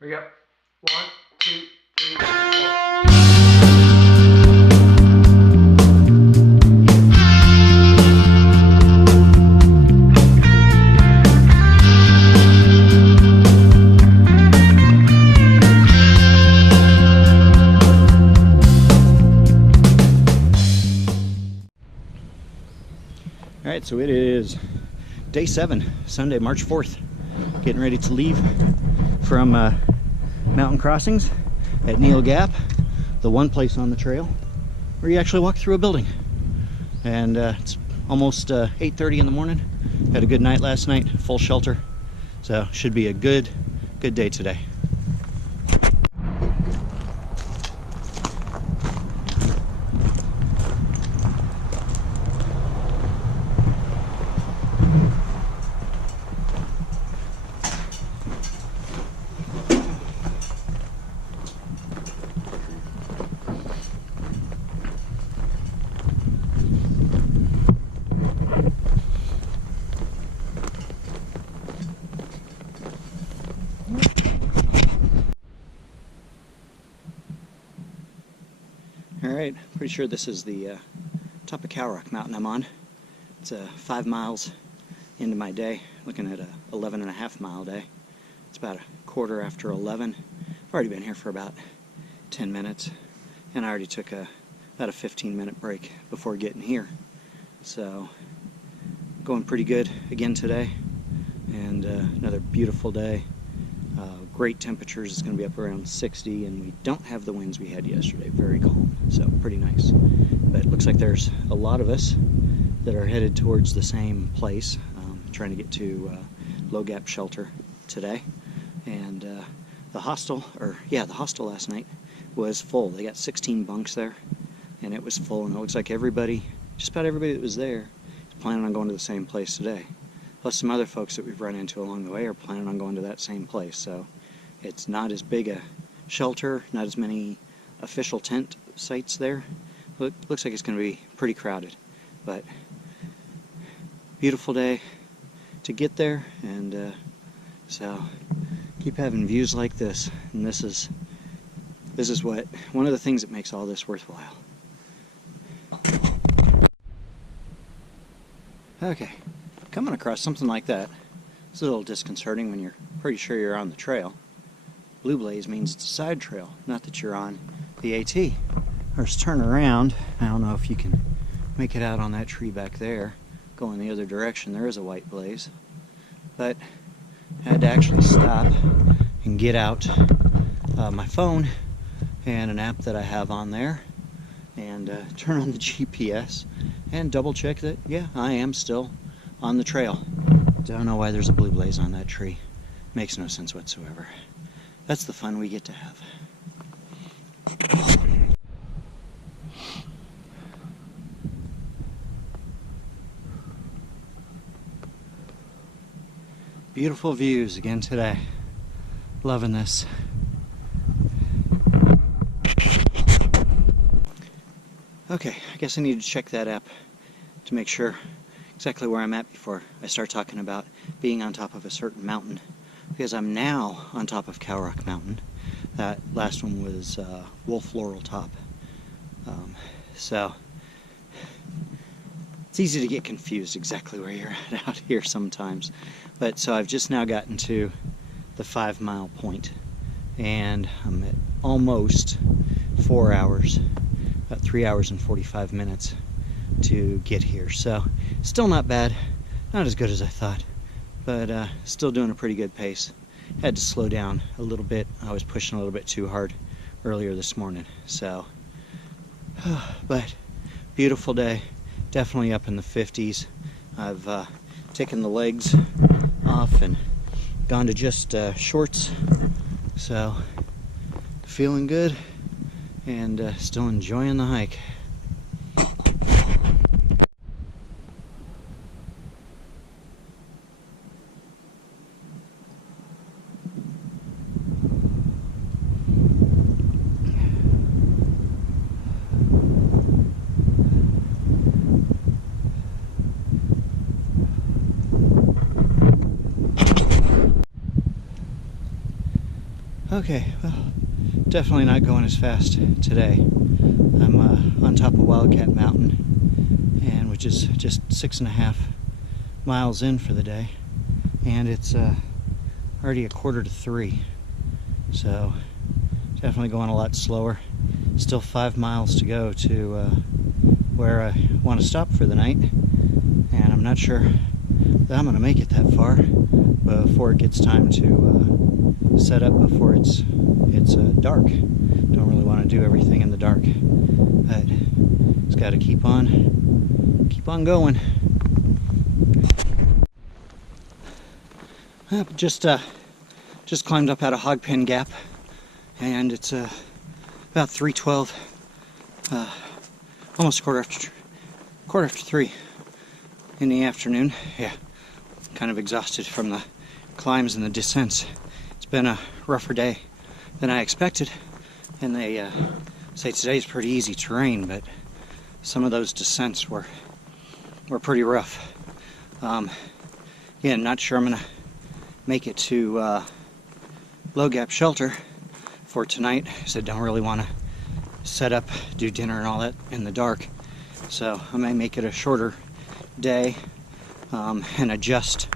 Here we go. 1, 2, 3, 4. All right, so it is day 7, Sunday, March 4th. Getting ready to leave from mountain crossings at Neal Gap, the one place on the trail where you actually walk through a building. And it's almost 8:30 in the morning. Had a good night last night, full shelter. So should be a good day today. Alright, pretty sure this is the top of Cow Rock Mountain I'm on. It's 5 miles into my day, looking at a 11.5 mile day. It's about a quarter after 11. I've already been here for about 10 minutes, and I already took about a 15-minute break before getting here. So, going pretty good again today, and another beautiful day. Great temperatures. It's going to be up around 60, and we don't have the winds we had yesterday. Very calm, so pretty nice. But it looks like there's a lot of us that are headed towards the same place, trying to get to Low Gap Shelter today. And the hostel last night was full. They got 16 bunks there, and it was full. And it looks like just about everybody that was there is planning on going to the same place today. Plus some other folks that we've run into along the way are planning on going to that same place. So it's not as big a shelter, not as many official tent sites there. Looks like it's going to be pretty crowded, but beautiful day to get there, and so keep having views like this. And this is one of the things that makes all this worthwhile. Okay, coming across something like that, it's a little disconcerting when you're pretty sure you're on the trail. Blue blaze means it's a side trail, not that you're on the AT. Let's turn around. I don't know if you can make it out on that tree back there. Going the other direction, there is a white blaze. But I had to actually stop and get out my phone and an app that I have on there, and turn on the GPS and double check that, yeah, I am still on the trail. Don't know why there's a blue blaze on that tree. Makes no sense whatsoever. That's the fun we get to have. Beautiful views again today. Loving this. Okay, I guess I need to check that app to make sure exactly where I'm at before I start talking about being on top of a certain mountain, because I'm now on top of Cow Rock Mountain. That last one was Wolf Laurel Top. So it's easy to get confused exactly where you're at out here sometimes. But so I've just now gotten to the 5 mile point, and I'm at almost 4 hours, about 3 hours and 45 minutes to get here. So still not bad, not as good as I thought, but still doing a pretty good pace. Had to slow down a little bit. I was pushing a little bit too hard earlier this morning. So, but beautiful day, definitely up in the 50s. I've taken the legs off and gone to just shorts, so feeling good and still enjoying the hike. Okay, well, definitely not going as fast today. I'm on top of Wildcat Mountain, and which is just 6.5 miles in for the day, and it's already 2:45, so definitely going a lot slower. Still 5 miles to go to where I want to stop for the night, and I'm not sure that I'm going to make it that far before it gets time to set up before it's dark. Don't really want to do everything in the dark, but just got to keep on going. Just climbed up out of Hogpen Gap, and it's about 3:12, almost quarter after 3 in the afternoon. Yeah, kind of exhausted from the climbs and the descents. It's been a rougher day than I expected, and they say today's pretty easy terrain, but some of those descents were pretty rough. Yeah, not sure I'm gonna make it to Low Gap Shelter for tonight. I said don't really want to set up, do dinner and all that in the dark, so I may make it a shorter day and adjust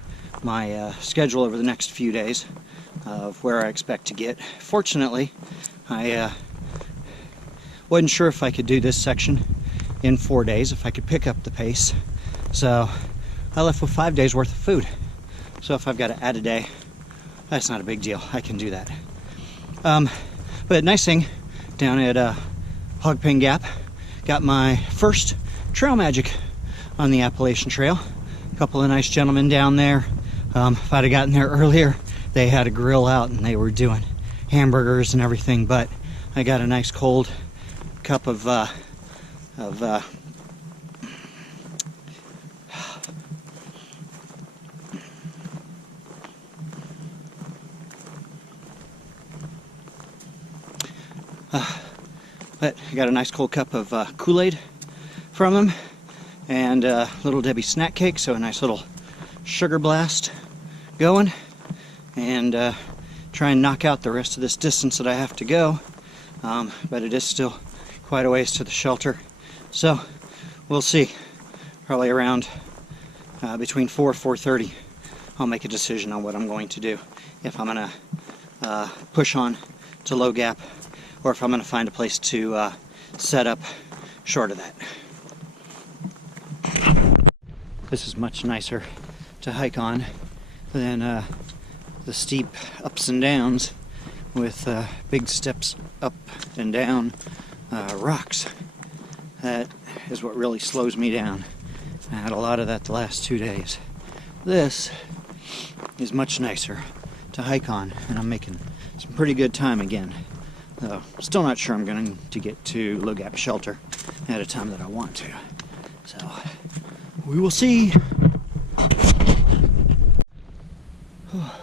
my schedule over the next few days of where I expect to get. Fortunately, I wasn't sure if I could do this section in 4 days, if I could pick up the pace, so I left with 5 days worth of food. So if I've got to add a day, that's not a big deal. I can do that. But nice thing, down at Hogpen Gap, got my first trail magic on the Appalachian Trail. A couple of nice gentlemen down there. If I'd have gotten there earlier, they had a grill out and they were doing hamburgers and everything, but I got a nice cold cup of but I got a nice cold cup of Kool-Aid from them, and Little Debbie snack cake, so a nice little sugar blast going, and try and knock out the rest of this distance that I have to go, but it is still quite a ways to the shelter, so we'll see. Probably around between 4:30 I'll make a decision on what I'm going to do, if I'm going to push on to Low Gap, or if I'm going to find a place to set up short of that. This is much nicer to hike on than the steep ups and downs with big steps up and down rocks. That is what really slows me down. I had a lot of that the last 2 days. This is much nicer to hike on, and I'm making some pretty good time again. Still not sure I'm going to get to Low Gap Shelter at a time that I want to. So, we will see.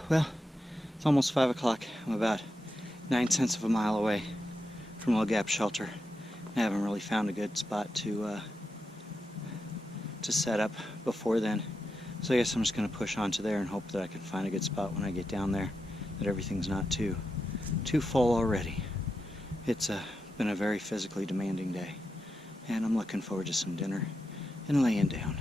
Well, it's almost 5 o'clock. I'm about 9/10 of a mile away from Low Gap Shelter. I haven't really found a good spot to set up before then. So I guess I'm just going to push on to there and hope that I can find a good spot when I get down there, that everything's not too full already. It's been a very physically demanding day, and I'm looking forward to some dinner and laying down.